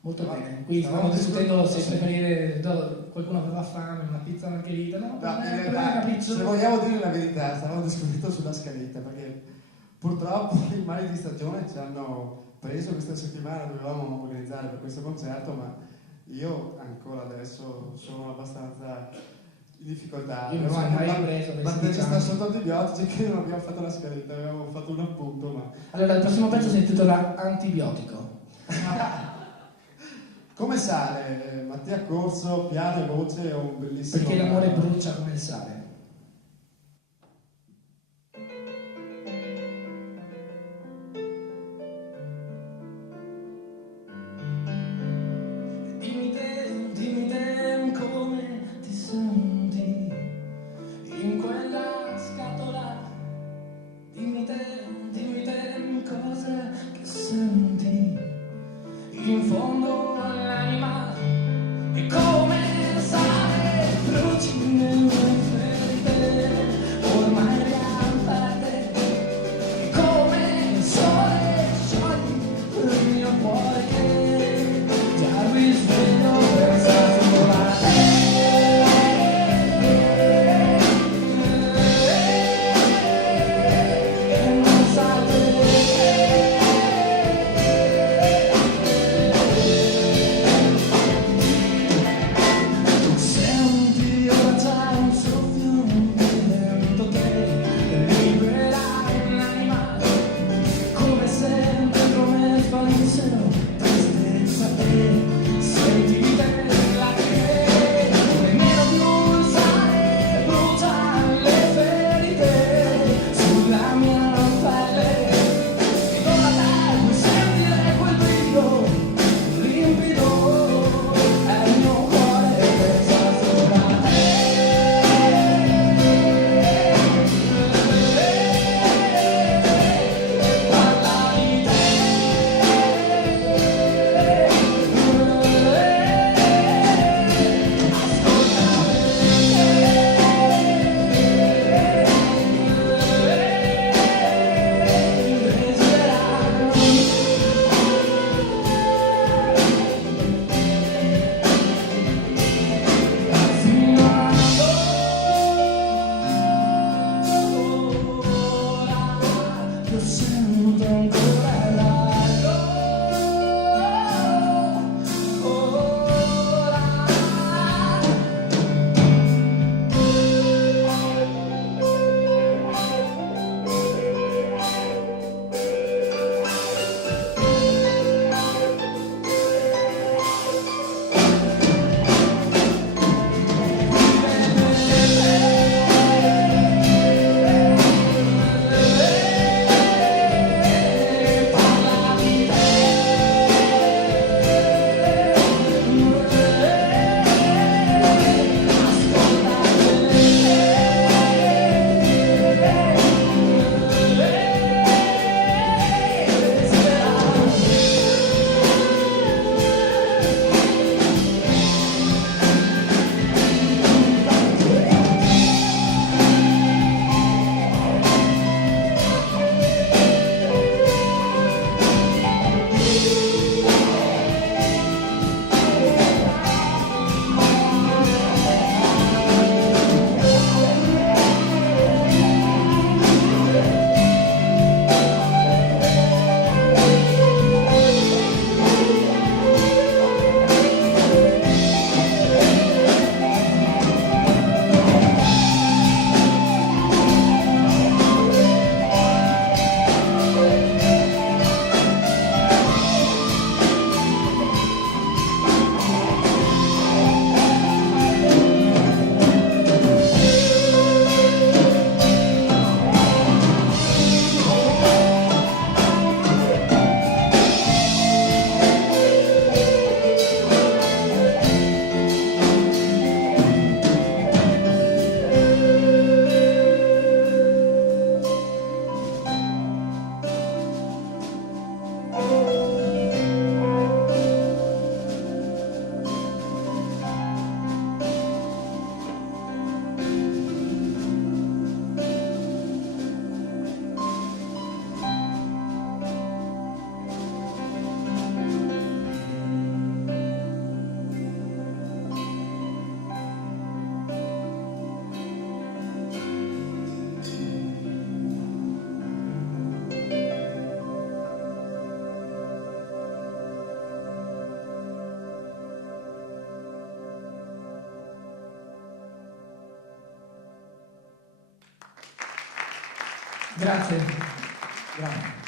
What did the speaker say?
Molto bene, qui stiamo discutendo se preferire qualcuno aveva fame, una pizza margherita, no? In realtà, se vogliamo dire la verità, stavamo discutendo sulla scaletta, perché purtroppo i mali di stagione ci hanno preso questa settimana, dovevamo organizzare per questo concerto, ma io ancora adesso sono abbastanza in difficoltà. Io non sono mai preso batterista sotto antibiotici che non abbiamo fatto la scaletta, avevamo fatto un appunto, ma... Allora, il prossimo pezzo si intitola Antibiotico. Come sale Mattia Corso, piano e voce, è un bellissimo... Perché l'amore brucia come il sale. Dimmi te come ti senti in quella scatola. Dimmi te cosa che senti in fondo all'anima e come sale bruci nelle ferite ormai riampate e come il sole sciogli il mio cuore che già risveglio pensa solo a e non sa Grazie. Grazie.